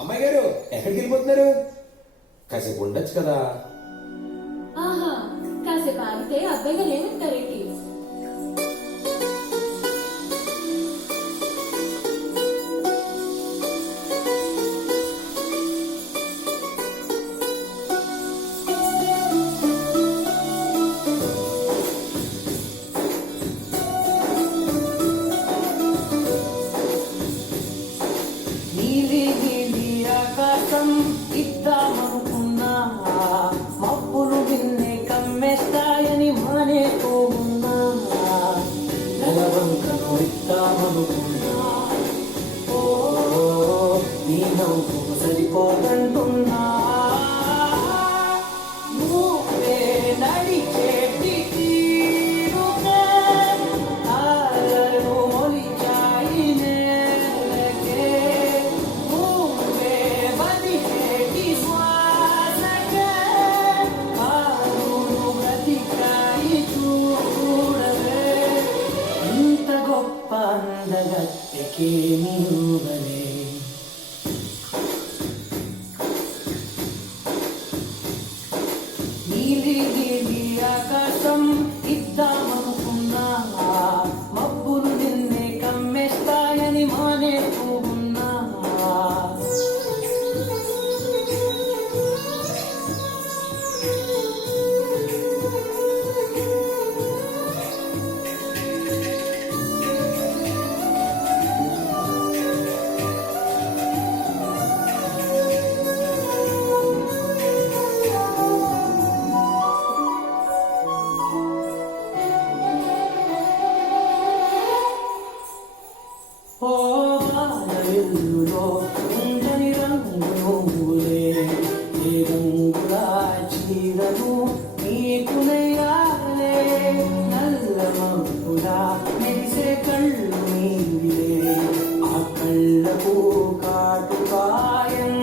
అమ్మాయి గారు ఎక్కడికి వెళ్ళిపోతున్నారు? కాసేపు ఉండొచ్చు కదా. ఆహా, కాసేపు ఆగితే అబ్బాయి గారు ఏమంటారేంటి? నీలి నీలి ఆకాశం ఇద్దామనుకున్నా, మబ్బులు నిన్నే కమ్మేస్తాయని మానేస్తూ ఉన్నా. నెలవంకను ఇద్దామనుకున్నా, ఓ నీ నవ్వు సరిపోదంటున్నా. నువ్వే నడిచేటి తీరుగా తారలు మొలిచాయి నేలకే. నువ్వే బతికేటి శ్వాసగా కారులు బ్రతికాయి చూడవే. ఇంత గొప్ప అందగత్తెకే నీవలే. నీలి నీలి ఆకాశం ఇద్దామనుకున్నా, మబ్బులు నిన్నే కమ్మేస్తాయని మానేస్తూ ఉన్నా. ఓ బాలయిల్లులో ఉండని రంగు నువ్వులే. ఏ రంగుల చీరను నీకు నెయ్యాలే. నల్ల మబ్బులా మెరిసే కళ్ళు నీవిలే. ఆ కళ్ళకు కాటుకాయం